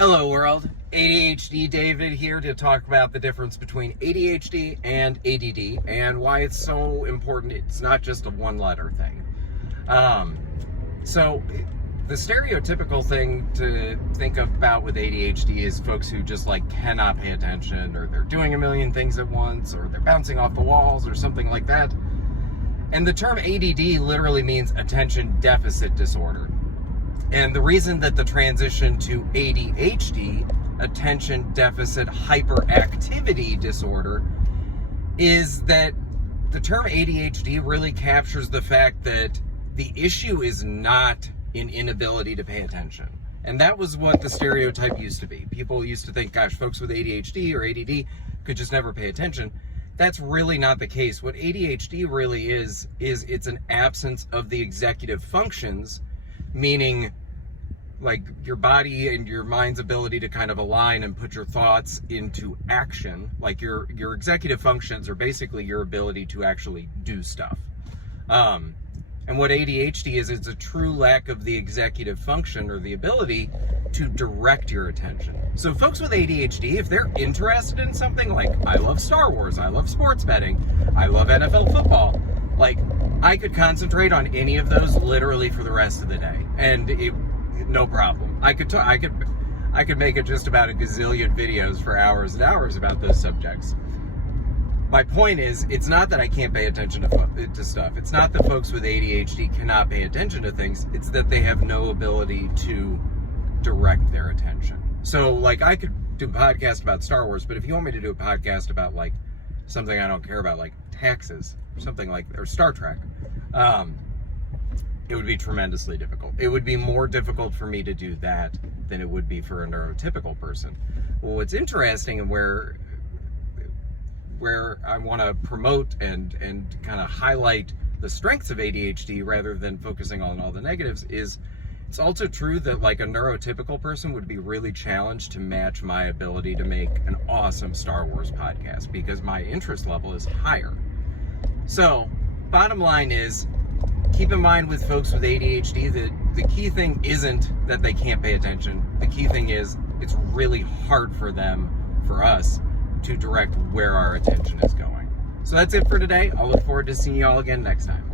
Hello world, ADHD David here to talk about the difference between ADHD and ADD and why it's so important. It's not just a one-letter thing. So the stereotypical thing to think about with ADHD is folks who just cannot pay attention, or they're doing a million things at once, or they're bouncing off the walls or something like that. And the term ADD literally means attention deficit disorder. And the reason that the transition to ADHD, attention deficit hyperactivity disorder, is that the term ADHD really captures the fact that the issue is not an inability to pay attention. And that was what the stereotype used to be. People used to think, gosh, folks with ADHD or ADD could just never pay attention. That's really not the case. What ADHD really is it's an absence of the executive functions, meaning your body and your mind's ability to kind of align and put your thoughts into action. Your executive functions are basically your ability to actually do stuff. And what ADHD is, it's a true lack of the executive function or the ability to direct your attention. So folks with ADHD, if they're interested in something like, I love Star Wars, I love sports betting, I love NFL football, I could concentrate on any of those literally for the rest of the day. And no problem. I could make it just about a gazillion videos for hours and hours about those subjects. My point is, it's not that I can't pay attention to stuff. It's not that folks with ADHD cannot pay attention to things. It's that they have no ability to direct their attention. So, I could do a podcast about Star Wars, but if you want me to do a podcast about, something I don't care about, like taxes, or Star Trek, it would be tremendously difficult. It would be more difficult for me to do that than it would be for a neurotypical person. Well, what's interesting and where I want to promote and kind of highlight the strengths of ADHD rather than focusing on all the negatives is it's also true that a neurotypical person would be really challenged to match my ability to make an awesome Star Wars podcast because my interest level is higher. So, bottom line is, keep in mind with folks with ADHD that the key thing isn't that they can't pay attention. The key thing is it's really hard for us, to direct where our attention is going. So that's it for today. I'll look forward to seeing you all again next time.